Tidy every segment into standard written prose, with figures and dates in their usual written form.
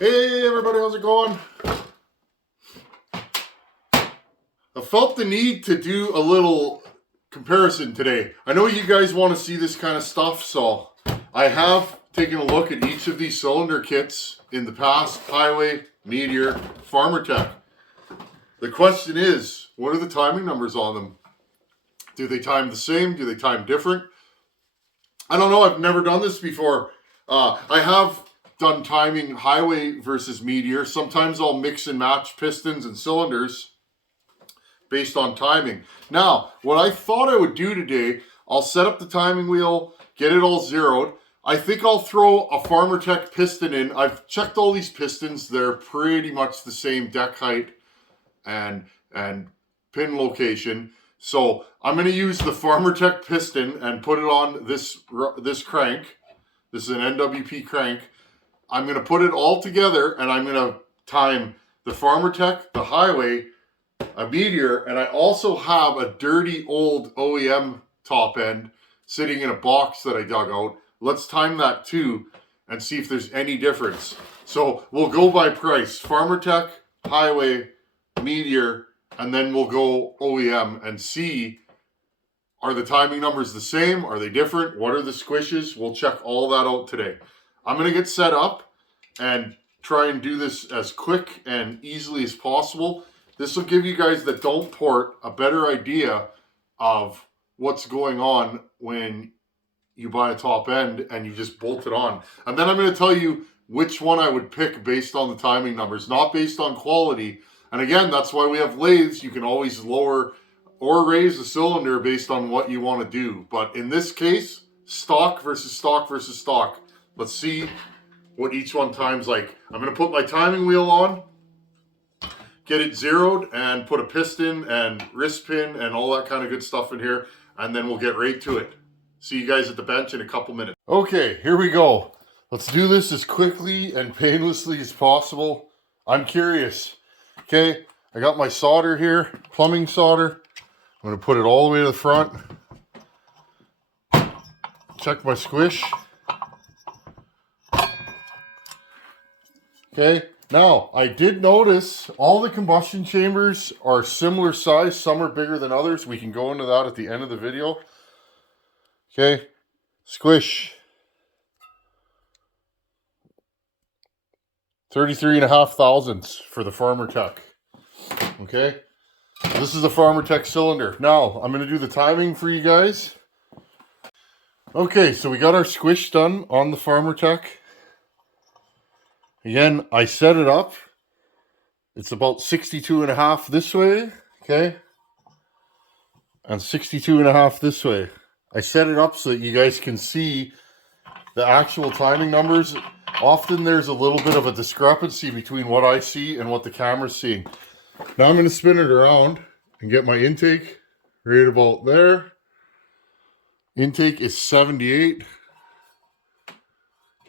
Hey everybody, how's it going? I felt the need to do a little comparison today. I know you guys want to see this kind of stuff, so I have taken a look at each of these cylinder kits in the past: Hyway, Meteor, Farmertec. The question is, what are the timing numbers on them? Do they time the same? Do they time different? I don't know. I've never done this before. I have done timing Hyway versus Meteor. Sometimes I'll mix and match pistons and cylinders based on timing. Now, what I thought I would do today, I'll set up the timing wheel, get it all zeroed. I think I'll throw a Farmertec piston in. I've checked all these pistons. They're pretty much the same deck height and pin location. So I'm going to use the Farmertec piston and put it on this crank. This is an NWP crank. I'm going to put it all together and I'm going to time the Farmertec, the Hyway, a Meteor, and I also have a dirty old OEM top end sitting in a box that I dug out. Let's time that too and see if there's any difference. So we'll go by price: Farmertec, Hyway, Meteor, and then we'll go OEM and see, are the timing numbers the same? Are they different? What are the squishes? We'll check all that out today. I'm going to get set up and try and do this as quick and easily as possible. This will give you guys that don't port a better idea of what's going on when you buy a top end and you just bolt it on. And then I'm going to tell you which one I would pick based on the timing numbers, not based on quality. And again, that's why we have lathes. You can always lower or raise the cylinder based on what you want to do. But in this case, stock versus stock versus stock. Let's see what each one times like. I'm going to put my timing wheel on, get it zeroed, and put a piston and wrist pin and all that kind of good stuff in here. And then we'll get right to it. See you guys at the bench in a couple minutes. Okay, here we go. Let's do this as quickly and painlessly as possible. I'm curious. Okay, I got my solder here, plumbing solder. I'm going to put it all the way to the front. Check my squish. Okay, now I did notice all the combustion chambers are similar size. Some are bigger than others. We can go into that at the end of the video. Okay, squish. 33.5 thousandths for the Farmertec. Okay, this is a Farmertec cylinder. Now I'm going to do the timing for you guys. Okay, so we got our squish done on the Farmertec. Again, I set it up. It's about 62.5 this way, okay, and 62.5 this way. I set it up so that you guys can see the actual timing numbers. Often there's a little bit of a discrepancy between what I see and what the camera's seeing. Now I'm going to spin it around and get my intake right about there. Intake is 78.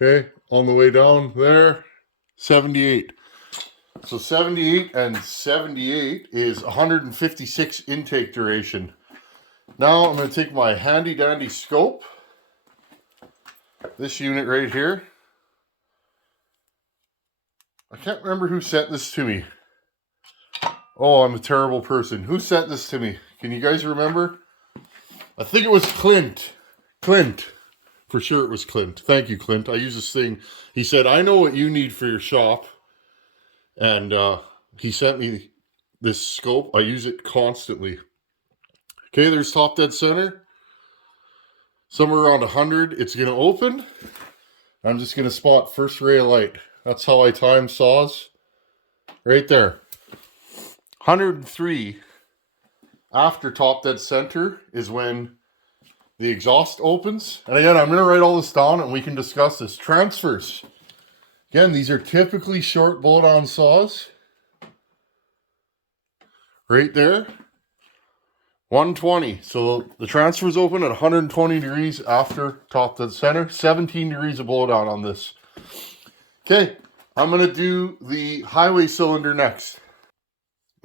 Okay, on the way down there, 78. So 78 and 78 is 156 intake duration. Now I'm going to take my handy dandy scope, this unit right here. I can't remember who sent this to me. Oh, I'm a terrible person. Who sent this to me? Can you guys remember? I think it was Clint. Clint. For sure it was Clint. Thank you, Clint. I use this thing. He said, I know what you need for your shop. And he sent me this scope. I use it constantly. Okay, there's top dead center. Somewhere around 100. It's going to open. I'm just going to spot first ray of light. That's how I time saws. Right there. 103 after top dead center is when the exhaust opens. And again, I'm going to write all this down and we can discuss this. Transfers. Again, these are typically short blow-down saws. Right there. 120. So the transfers open at 120 degrees after top dead center. 17 degrees of blowdown on this. Okay, I'm going to do the Hyway cylinder next.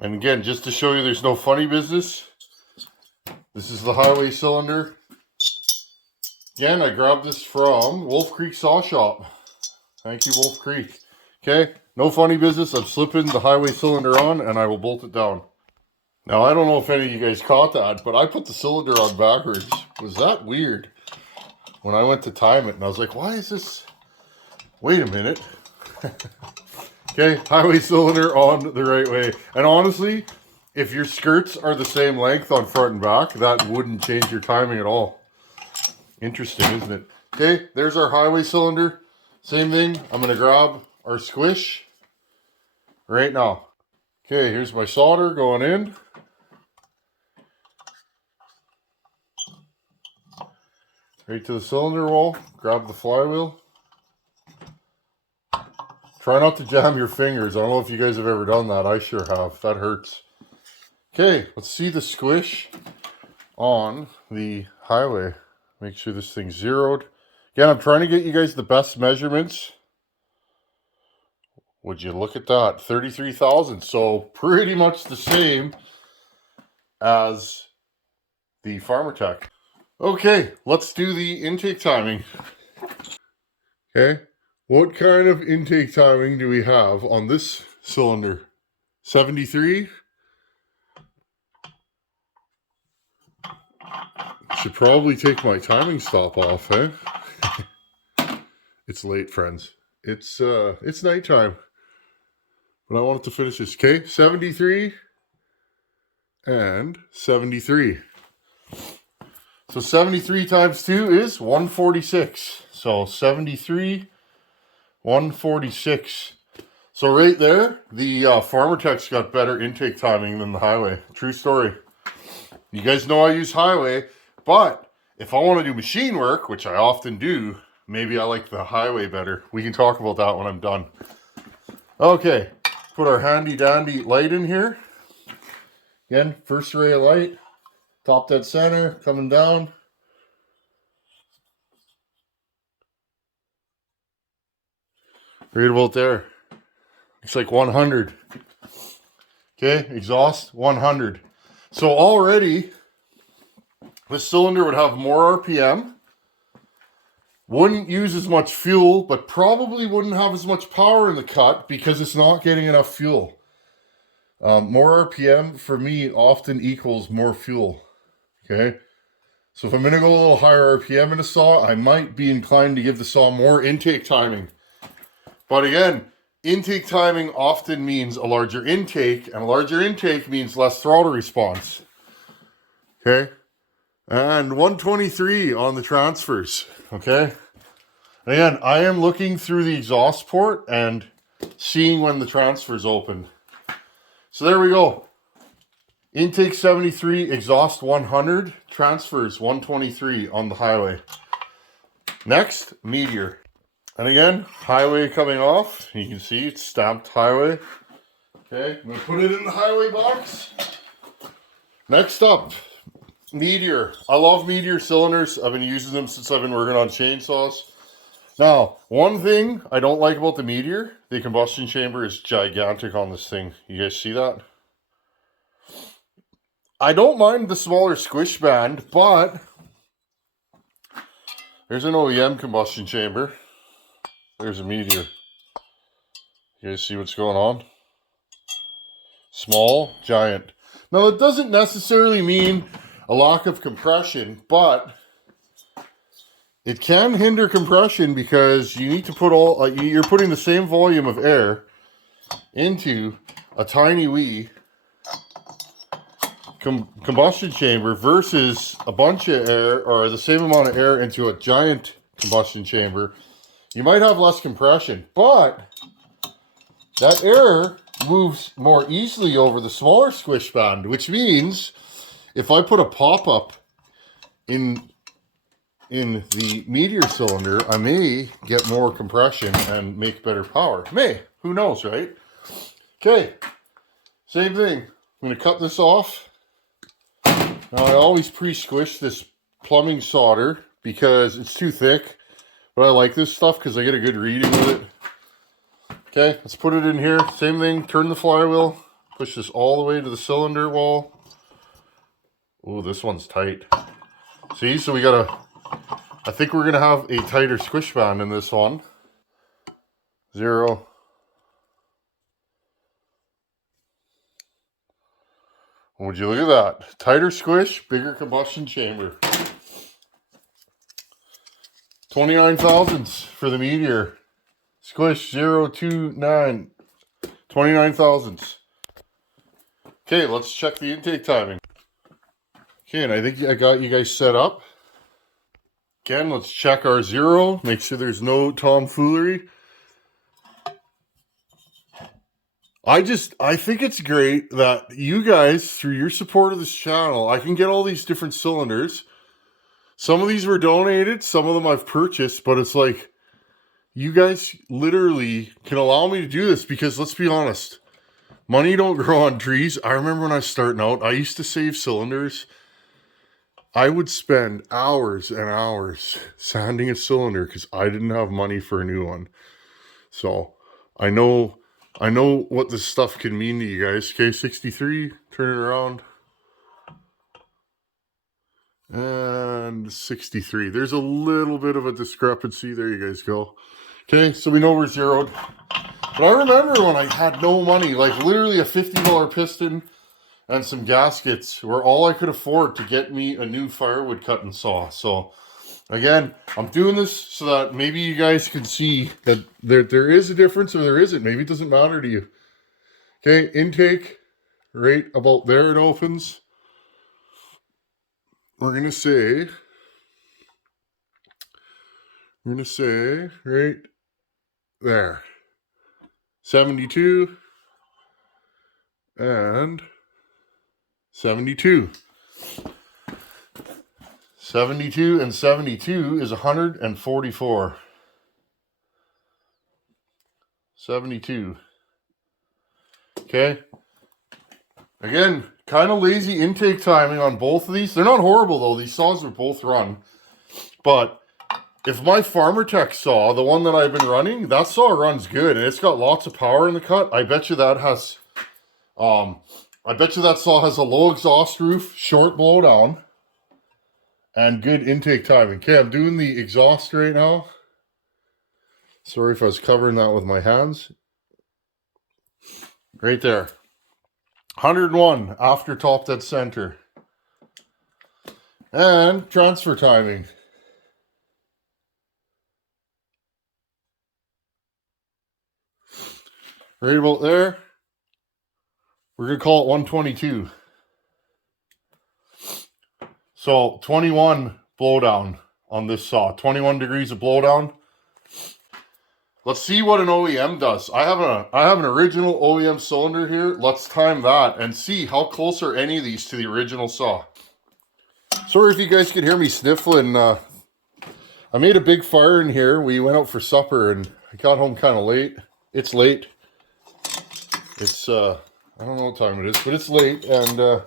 And again, just to show you there's no funny business, this is the Hyway cylinder. Again, I grabbed this from Wolf Creek Saw Shop. Thank you, Wolf Creek. Okay, no funny business. I'm slipping the Hyway cylinder on and I will bolt it down. Now, I don't know if any of you guys caught that, but I put the cylinder on backwards. Was that weird? When I went to time it, and I was like, why is this? Wait a minute. Okay, Hyway cylinder on the right way. And honestly, if your skirts are the same length on front and back, that wouldn't change your timing at all. Interesting, isn't it? Okay, there's our Hyway cylinder. Same thing, I'm going to grab our squish right now. Okay, here's my solder going in. Right to the cylinder wall, grab the flywheel. Try not to jam your fingers. I don't know if you guys have ever done that. I sure have. That hurts. Okay, let's see the squish on the Hyway. Make sure this thing's zeroed. Again, I'm trying to get you guys the best measurements. Would you look at that? 33,000. So pretty much the same as the Farmertec. Okay, let's do the intake timing. Okay, what kind of intake timing do we have on this cylinder? 73? Should probably take my timing stop off, eh? It's late, friends. It's nighttime. But I wanted to finish this. Okay, 73 and 73. So 73 times 2 is 146. So 73, 146. So right there, the Farmertec's got better intake timing than the Hyway. True story. You guys know I use Hyway, but if I want to do machine work, which I often do, maybe I like the Hyway better. We can talk about that when I'm done. Okay, put our handy dandy light in here. Again, first ray of light, top dead center, coming down. Right about there. Looks like 100. Okay, exhaust 100. So already, this cylinder would have more RPM, wouldn't use as much fuel, but probably wouldn't have as much power in the cut because it's not getting enough fuel. More RPM for me often equals more fuel. Okay, so if I'm going to go a little higher RPM in a saw, I might be inclined to give the saw more intake timing. But again, intake timing often means a larger intake, and a larger intake means less throttle response. Okay, and 123 on the transfers. Okay, and again, I am looking through the exhaust port and seeing when the transfers open. So there we go. Intake 73, exhaust 100, transfers 123 on the Hyway. Next, Meteor. And again, Hyway coming off. You can see it's stamped Hyway. Okay, I'm going to put it in the Hyway box. Next up, Meteor. I love Meteor cylinders. I've been using them since I've been working on chainsaws. Now, one thing I don't like about the Meteor, the combustion chamber is gigantic on this thing. You guys see that? I don't mind the smaller squish band, but there's an OEM combustion chamber. There's a Meteor. You guys see what's going on? Small, giant. Now, it doesn't necessarily mean a lack of compression, but it can hinder compression because you need to put you're putting the same volume of air into a tiny wee combustion chamber versus a bunch of air or the same amount of air into a giant combustion chamber. You might have less compression, but that air moves more easily over the smaller squish band, which means if I put a pop-up in the Meteor cylinder, I may get more compression and make better power. May. Who knows, right? Okay. Same thing. I'm going to cut this off. Now, I always pre-squish this plumbing solder because it's too thick. But I like this stuff because I get a good reading with it. Okay, let's put it in here. Same thing. Turn the flywheel. Push this all the way to the cylinder wall. Oh, this one's tight. See, so we got I think we're going to have a tighter squish band in this one. 0, Would you look at that? Tighter squish, bigger combustion chamber. 29 thousandths for the Meteor. Squish 029. 29 thousandths. Okay, let's check the intake timing. Okay, and I think I got you guys set up. Again, let's check our zero. Make sure there's no tomfoolery. I think it's great that you guys, through your support of this channel, I can get all these different cylinders. Some of these were donated, some of them I've purchased, but it's like, you guys literally can allow me to do this because, let's be honest, money don't grow on trees. I remember when I was starting out, I used to save cylinders. I would spend hours and hours sanding a cylinder because I didn't have money for a new one. So I know what this stuff can mean to you guys. Okay, 63, turn it around. And 63. There's a little bit of a discrepancy. There you guys go. Okay, so we know we're zeroed. But I remember when I had no money, like literally a $50 piston and some gaskets were all I could afford to get me a new firewood cutting saw. So again, I'm doing this so that maybe you guys can see that there is a difference or there isn't. Maybe it doesn't matter to you. Okay, intake right about there it opens. We're going to say right there, 72 and 72. 72 and 72 is 144. 72. Okay. Again, kind of lazy intake timing on both of these. They're not horrible though. These saws are both run. But if my Farmertec saw, the one that I've been running, that saw runs good and it's got lots of power in the cut. I bet you that has that saw has a low exhaust roof, short blowdown, and good intake timing. Okay, I'm doing the exhaust right now. Sorry if I was covering that with my hands. Right there. 101 after top dead center. And transfer timing. Right about there. We're going to call it 122. So 21 blowdown on this saw. 21 degrees of blowdown. Let's see what an OEM does. I have an original OEM cylinder here. Let's time that and see how close are any of these to the original saw. Sorry if you guys could hear me sniffling. I made a big fire in here. We went out for supper and I got home kind of late. It's late. It's, I don't know what time it is, but it's late. And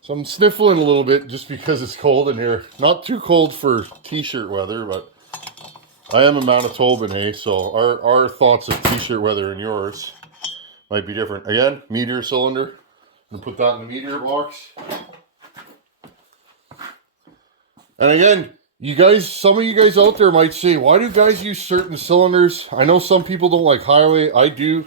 so I'm sniffling a little bit just because it's cold in here. Not too cold for t-shirt weather, but I am a Manitoban, eh? So our thoughts of t-shirt weather and yours might be different. Again, Meteor cylinder. I'm gonna put that in the Meteor box. And again, you guys, some of you guys out there might say, why do guys use certain cylinders? I know some people don't like Hyway. I do.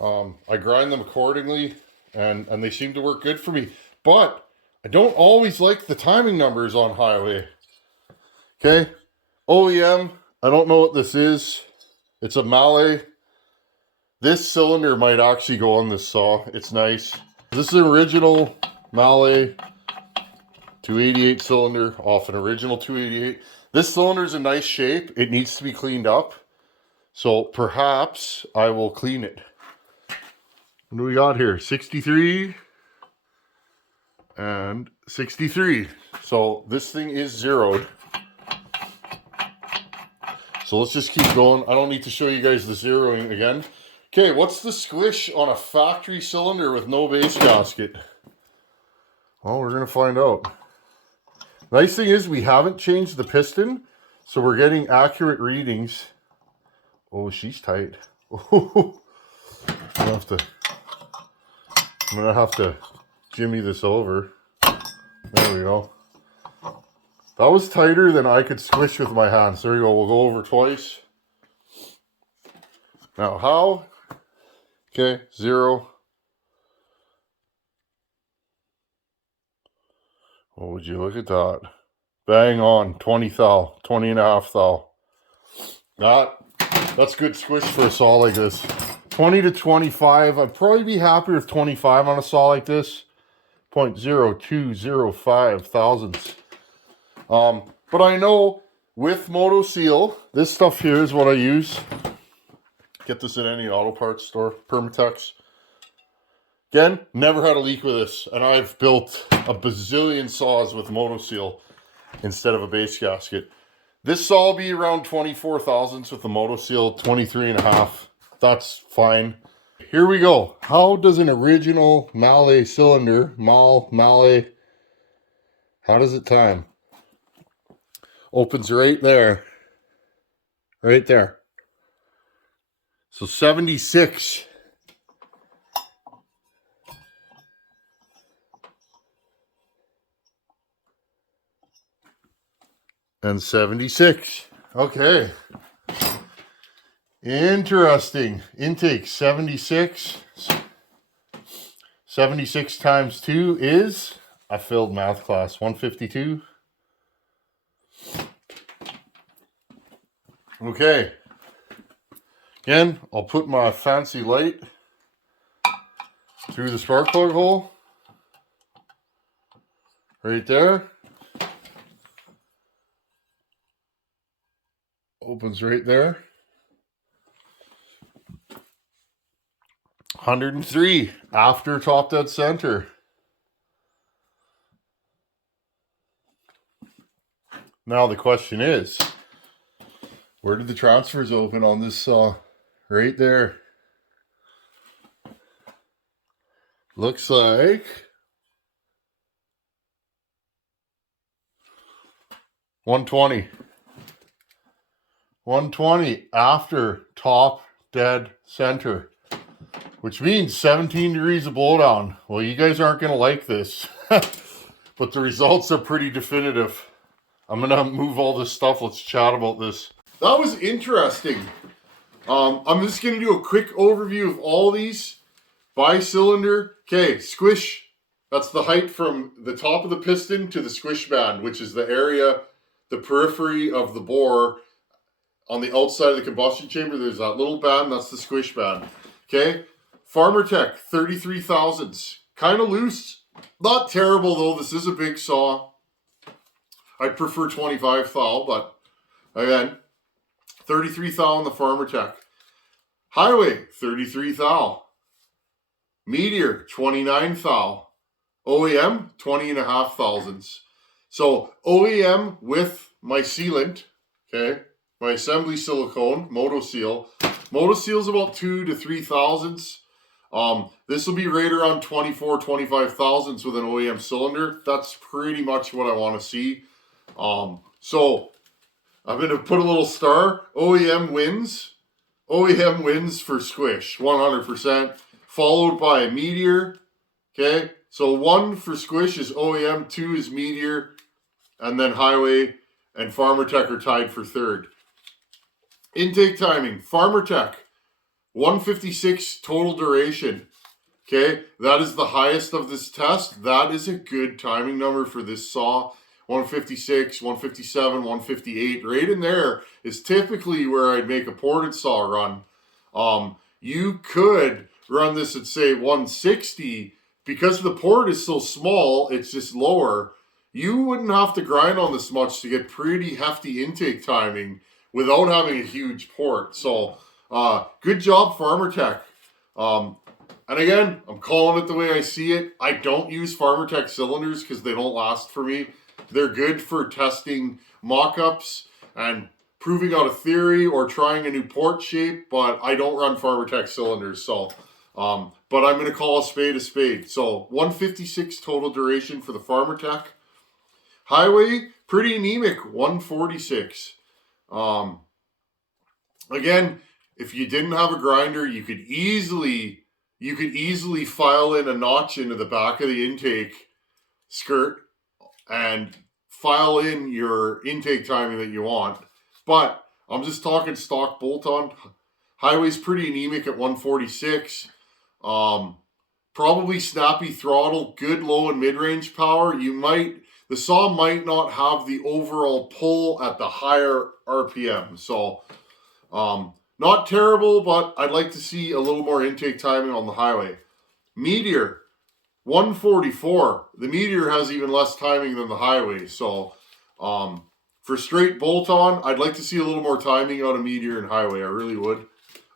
I grind them accordingly, and they seem to work good for me. But I don't always like the timing numbers on Hyway. Okay, OEM, I don't know what this is. It's a Mallet. This cylinder might actually go on this saw. It's nice. This is an original Mallet 288 cylinder off an original 288. This cylinder is in nice shape. It needs to be cleaned up. So perhaps I will clean it. What do we got here? 63 and 63. So this thing is zeroed. So let's just keep going. I don't need to show you guys the zeroing again. Okay, what's the squish on a factory cylinder with no base gasket? Well, we're going to find out. Nice thing is we haven't changed the piston, so we're getting accurate readings. Oh, she's tight. Oh, I'm gonna have to jimmy this over. There we go. That was tighter than I could squish with my hands. There we go. We'll go over twice. Now how? Okay, 0. What would you look at that? Bang on, 20 thou, 20 and a half thou. That's good squish for a saw like this. 20 to 25. I'd probably be happy with 25 on a saw like this. 0.0205 thousandths. But I know with Moto Seal, this stuff here is what I use. Get this at any auto parts store, Farmertec. Again, never had a leak with this, and I've built a bazillion saws with Moto Seal instead of a base gasket. This saw will be around 24 thousandths with the Moto Seal, 23 and a half. That's fine. Here we go. How does an original Mallet cylinder, Mallet, how does it time? Opens right there. Right there. So 76. And 76. Okay. Interesting. Intake 76. 76 times 2 is, I failed math class, 152. Okay. Again, I'll put my fancy light through the spark plug hole. Right there. Opens right there. 103 after top dead center. Now the question is, where did the transfers open on this saw? Right there. Looks like 120. 120 after top dead center, which means 17 degrees of blowdown. Well, you guys aren't going to like this, but the results are pretty definitive. I'm going to move all this stuff. Let's chat about this. That was interesting. I'm just going to do a quick overview of all these by cylinder. Okay, squish. That's the height from the top of the piston to the squish band, which is the area, the periphery of the bore. On the outside of the combustion chamber, there's that little band. That's the squish band. Okay, Farmertec, 33 thousandths. Kind of loose. Not terrible, though. This is a big saw. I'd prefer 25 thou, but again, 33 thou on the Farmertec. Hyway, 33 thou. Meteor, 29 thou. OEM, 20 and a half thousandths. So OEM with my sealant, okay, my assembly silicone, Moto Seal. Moto Seal is about 2 to 3 thousandths. This will be right around 24, 25 thousandths with an OEM cylinder. That's pretty much what I want to see. So I'm going to put a little star. OEM wins. OEM wins for squish, 100%. Followed by Meteor. Okay, so 1 for squish is OEM, 2 is Meteor, and then Hyway and Farmertec are tied for third. Intake timing, Farmertec, 156 total duration. Okay, that is the highest of this test. That is a good timing number for this saw. 156, 157, 158, right in there is typically where I'd make a ported saw run. You could run this at say 160, because the port is so small, it's just lower. You wouldn't have to grind on this much to get pretty hefty intake timing without having a huge port. So good job, Farmertec. And again, I'm calling it the way I see it. I don't use Farmertec cylinders because they don't last for me. They're good for testing mock-ups and proving out a theory or trying a new port shape, but I don't run Farmertec cylinders. So, but I'm going to call a spade a spade. So 156 total duration for the Farmertec. Hyway, pretty anemic, 146. Again, if you didn't have a grinder, you could easily file in a notch into the back of the intake skirt and file in your intake timing that you want. But I'm just talking stock bolt-on. Hyway's pretty anemic at 146. Probably snappy throttle, good low and mid-range power. the saw might not have the overall pull at the higher RPM. So, not terrible, but I'd like to see a little more intake timing on the Hyway. Meteor, 144. The Meteor has even less timing than the Hyway. So, for straight bolt-on, I'd like to see a little more timing out of Meteor and Hyway. I really would.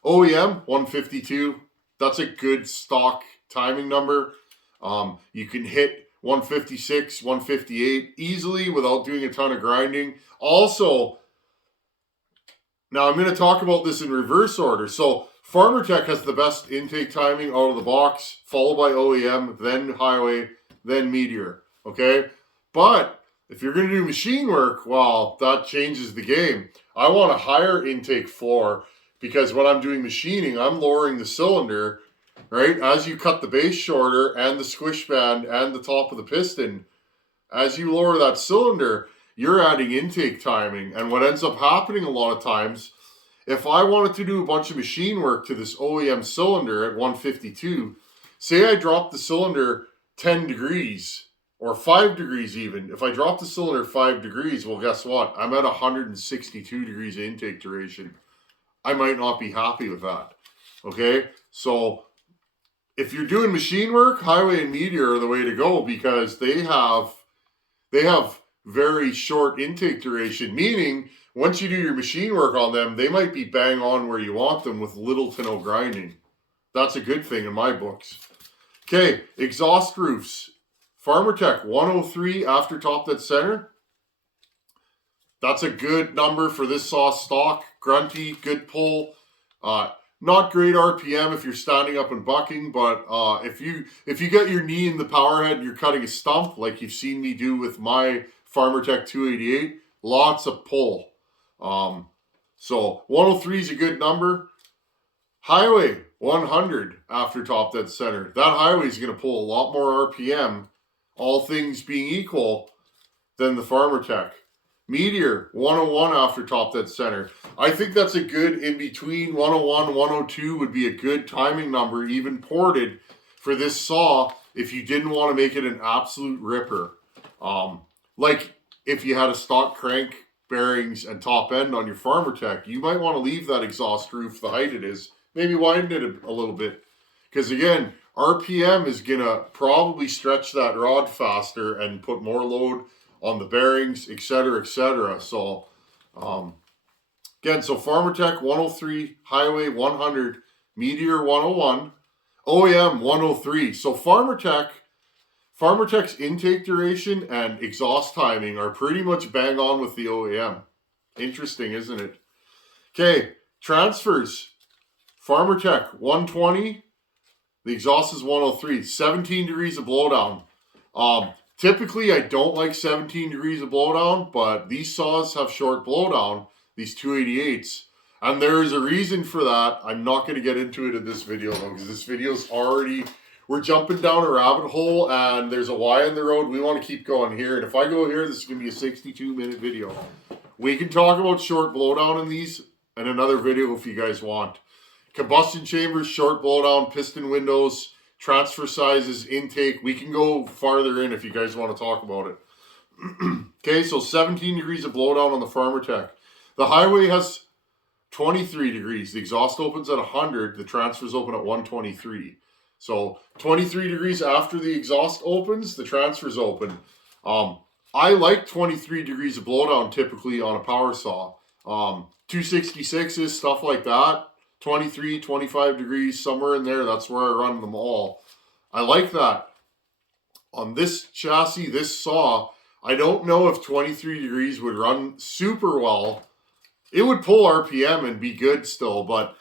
OEM, 152. That's a good stock timing number. You can hit 156, 158 easily without doing a ton of grinding. Also, now I'm going to talk about this in reverse order. So Farmertec has the best intake timing out of the box, followed by OEM, then Hyway, then Meteor. Okay? But if you're going to do machine work, well, that changes the game. I want a higher intake floor because when I'm doing machining, I'm lowering the cylinder, right? As you cut the base shorter and the squish band and the top of the piston, as you lower that cylinder, you're adding intake timing. And what ends up happening a lot of times, if I wanted to do a bunch of machine work to this OEM cylinder at 152, say I drop the cylinder 10 degrees or 5 degrees even. If I drop the cylinder 5 degrees, well, guess what? I'm at 162 degrees of intake duration. I might not be happy with that. Okay? So if you're doing machine work, Hyway and Meteor are the way to go because they have very short intake duration, meaning once you do your machine work on them, they might be bang on where you want them with little to no grinding. That's a good thing in my books. Okay, exhaust roofs. Farmertec 103 after top dead center. That's a good number for this saw stock. Grunty, good pull. Not great RPM if you're standing up and bucking, but if you get your knee in the power head and you're cutting a stump, like you've seen me do with my Farmertec 288, lots of pull. So 103 is a good number. Hyway 100 after top dead center. That Hyway is going to pull a lot more RPM, all things being equal, than the Farmertec. Meteor 101 after top dead center. I think that's a good in between. 101, 102 would be a good timing number, even ported for this saw if you didn't want to make it an absolute ripper. Like if you had a stock crank, bearings, and top end on your Farmertec, you might want to leave that exhaust roof the height it is. Maybe widen it a little bit. Because again, RPM is going to probably stretch that rod faster and put more load on the bearings, etc., etc. So, again, so Farmertec 103, Hyway 100, Meteor 101, OEM 103. So Farmertec's intake duration and exhaust timing are pretty much bang on with the OEM. Interesting, isn't it? Okay, transfers. Farmertec 120, the exhaust is 103, 17 degrees of blowdown. Typically, I don't like 17 degrees of blowdown, but these saws have short blowdown, these 288s. And there is a reason for that. I'm not going to get into it in this video, though, because this video's already... We're jumping down a rabbit hole, and there's a Y in the road. We want to keep going here. And if I go here, this is going to be a 62-minute video. We can talk about short blowdown in these in another video if you guys want. Combustion chambers, short blowdown, piston windows, transfer sizes, intake. We can go farther in if you guys want to talk about it. Okay, so 17 degrees of blowdown on the Farmertec. The Hyway has 23 degrees. The exhaust opens at 100. The transfers open at 123. So 23 degrees after the exhaust opens, the transfers open. I like 23 degrees of blowdown typically on a power saw. 266s, stuff like that. 23, 25 degrees, somewhere in there. That's where I run them all. I like that. On this chassis, this saw, I don't know if 23 degrees would run super well. It would pull RPM and be good still, but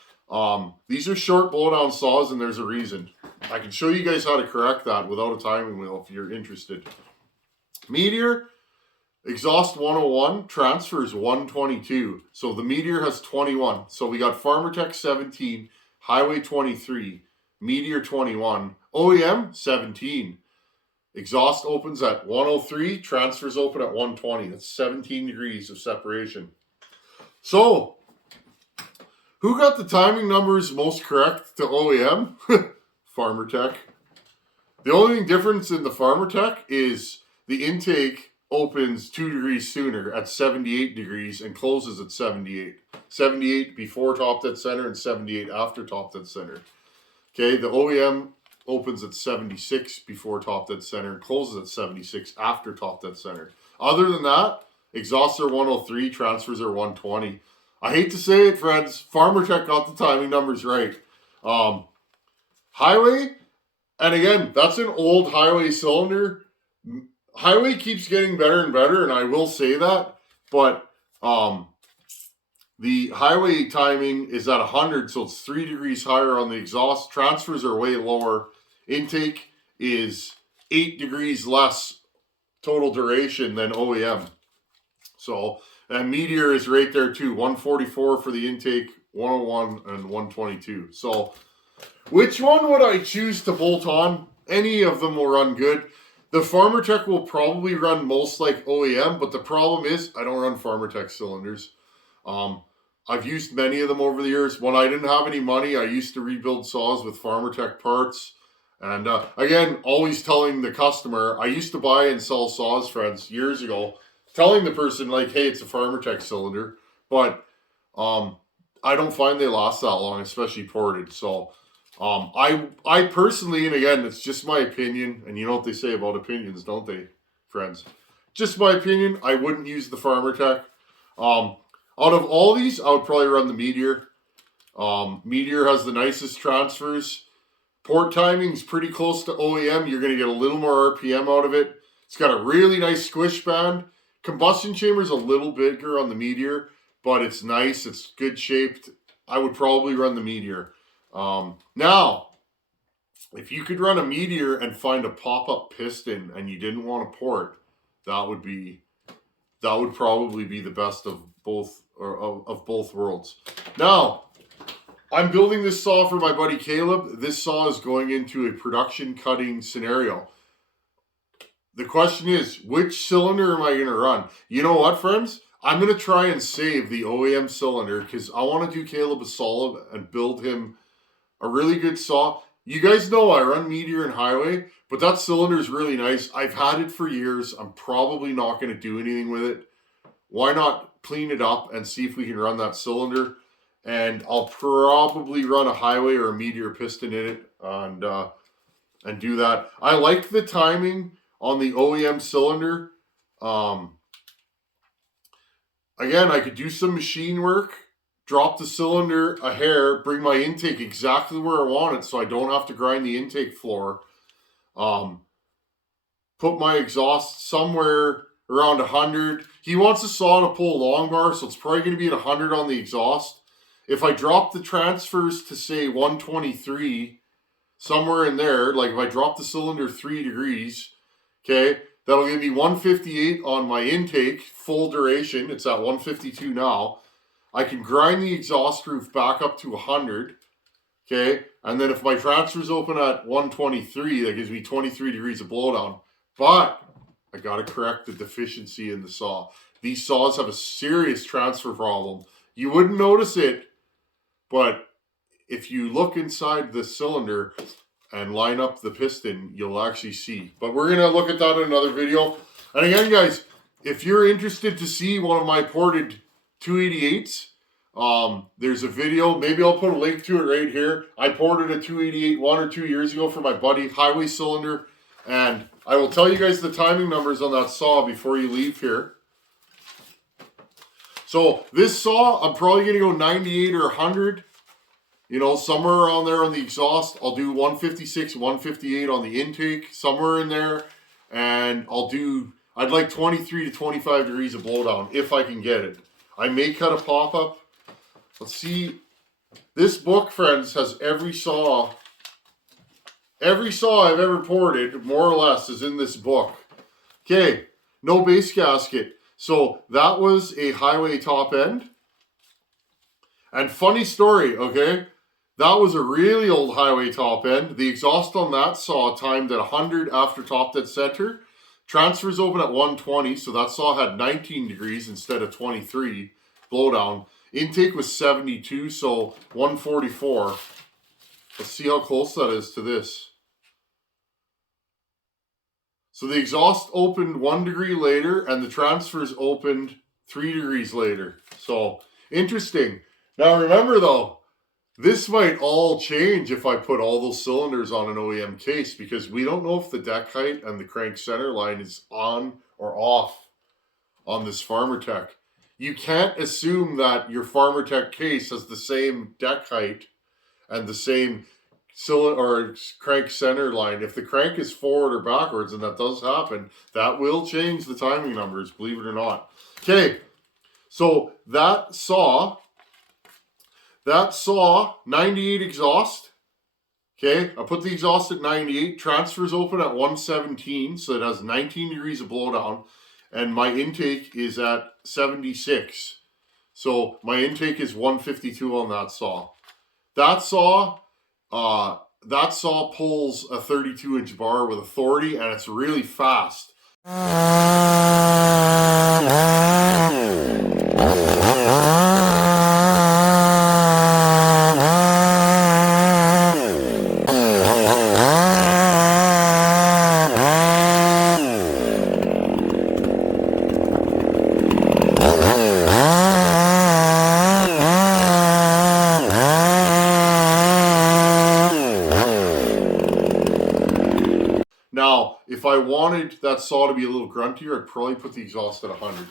these are short blowdown saws and there's a reason. I can show you guys how to correct that without a timing wheel if you're interested. Meteor, exhaust 101, transfers 122. So the Meteor has 21. So we got Farmertec 17, Hyway 23, Meteor 21, OEM 17. Exhaust opens at 103, transfers open at 120. That's 17 degrees of separation. So, who got the timing numbers most correct to OEM? Farmertec. The only difference in the Farmertec is the intake opens 2 degrees sooner at 78 degrees and closes at 78. 78 before top dead center and 78 after top dead center. Okay, the OEM opens at 76 before top dead center and closes at 76 after top dead center. Other than that, exhausts are 103, transfers are 120. I hate to say it, friends, Farmertec got the timing numbers right. Hyway, and again, that's an old Hyway cylinder. Hyway keeps getting better and better, and I will say that, but the Hyway timing is at 100, so it's 3 degrees higher on the exhaust. Transfers are way lower. Intake is 8 degrees less total duration than OEM. So, and Meteor is right there too. 144 for the intake, 101 and 122. So, which one would I choose to bolt on? Any of them will run good. The Farmertec will probably run most like OEM, but the problem is I don't run Farmertec cylinders. I've used many of them over the years. When I didn't have any money, I used to rebuild saws with Farmertec parts. And again, always telling the customer, I used to buy and sell saws, friends, years ago, telling the person like, hey, it's a Farmertec cylinder. But I don't find they last that long, especially ported. So I personally, and again, it's just my opinion, and you know what they say about opinions, don't they, friends? Just my opinion, I wouldn't use the Farmertec. Out of all these, I would probably run the Meteor. Meteor has the nicest transfers. Port timing is pretty close to OEM. You're going to get a little more RPM out of it. It's got a really nice squish band. Combustion chamber is a little bigger on the Meteor, but it's nice. It's good shaped. I would probably run the Meteor. Now, if you could run a Meteor and find a pop-up piston and you didn't want a port, that would probably be the best of both worlds. Now, I'm building this saw for my buddy Caleb. This saw is going into a production cutting scenario. The question is, which cylinder am I going to run? You know what, friends? I'm going to try and save the OEM cylinder because I want to do Caleb a solid and build him a really good saw. You guys know I run Meteor and Hyway, but that cylinder is really nice. I've had it for years. I'm probably not going to do anything with it. Why not clean it up and see if we can run that cylinder? And I'll probably run a Hyway or a Meteor piston in it and do that. I like the timing on the OEM cylinder. Again, I could do some machine work, drop the cylinder a hair, bring my intake exactly where I want it so I don't have to grind the intake floor. Put my exhaust somewhere around 100. He wants a saw to pull a long bar, so it's probably going to be at 100 on the exhaust. If I drop the transfers to say 123, somewhere in there, like if I drop the cylinder 3 degrees, okay, that'll give me 158 on my intake, full duration. It's at 152 now. I can grind the exhaust roof back up to 100, okay? And then if my transfers open at 123, that gives me 23 degrees of blowdown. But I got to correct the deficiency in the saw. These saws have a serious transfer problem. You wouldn't notice it, but if you look inside the cylinder and line up the piston, you'll actually see. But we're going to look at that in another video. And again, guys, if you're interested to see one of my ported 288s, there's a video. Maybe I'll put a link to it right here. I ported a 288 1 or 2 years ago for my buddy, Hyway cylinder. And I will tell you guys the timing numbers on that saw before you leave here. So this saw, I'm probably going to go 98 or 100. You know, somewhere around there on the exhaust. I'll do 156, 158 on the intake, somewhere in there. And I'd like 23 to 25 degrees of blowdown if I can get it. I may cut a pop-up. Let's see. This book, friends, has every saw I've ever ported, more or less, is in this book. Okay, no base gasket. So that was a Hyway top end. And funny story, okay? That was a really old Hyway top end. The exhaust on that saw timed at 100 after top dead center. Transfers open at 120, so that saw had 19 degrees instead of 23 blowdown. Intake was 72, so 144. Let's see how close that is to this. So the exhaust opened 1 degree later and the transfers opened 3 degrees later. So interesting. Now remember though, this might all change if I put all those cylinders on an OEM case, because we don't know if the deck height and the crank center line is on or off on this Farmertec. You can't assume that your Farmertec case has the same deck height and the same cylinder or crank center line. If the crank is forward or backwards, and that does happen, that will change the timing numbers, believe it or not. Okay, so that saw 98 exhaust. Okay, I put the exhaust at 98, transfers open at 117, so it has 19 degrees of blowdown, and my intake is at 76. So my intake is 152 on that saw. That saw pulls a 32-inch bar with authority, and it's really fast. Now, if I wanted that saw to be a little gruntier, I'd probably put the exhaust at 100.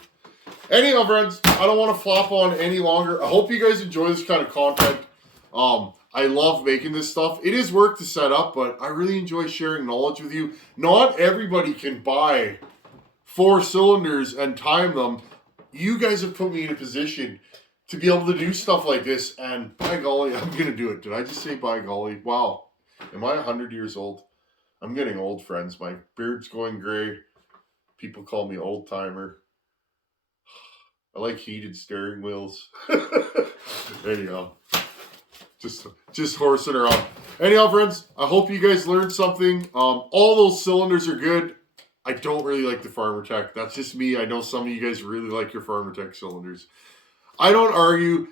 Anyhow, friends, I don't want to flop on any longer. I hope you guys enjoy this kind of content. I love making this stuff. It is work to set up, but I really enjoy sharing knowledge with you. Not everybody can buy 4 cylinders and time them. You guys have put me in a position to be able to do stuff like this, and by golly, I'm going to do it. Did I just say by golly? Wow. Am I 100 years old? I'm getting old, friends. My beard's going gray. People call me old timer. I like heated steering wheels. Anyhow, just horsing around. Anyhow, friends, I hope you guys learned something. All those cylinders are good. I don't really like the Farmertec. That's just me. I know some of you guys really like your Farmertec cylinders. I don't argue.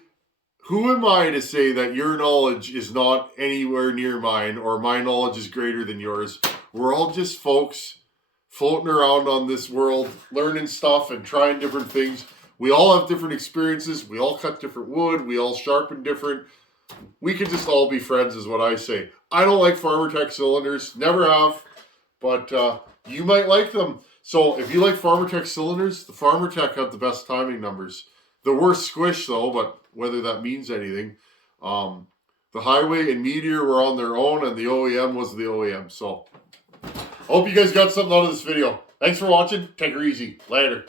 Who am I to say that your knowledge is not anywhere near mine, or my knowledge is greater than yours? We're all just folks floating around on this world, learning stuff and trying different things. We all have different experiences. We all cut different wood. We all sharpen different. We could just all be friends is what I say. I don't like Farmertec cylinders. Never have. But you might like them. So if you like Farmertec cylinders, the Farmertec have the best timing numbers. The worst squish though, but whether that means anything. The Hyway and Meteor were on their own, and the OEM was the OEM. So I hope you guys got something out of this video. Thanks for watching. Take her easy. Later.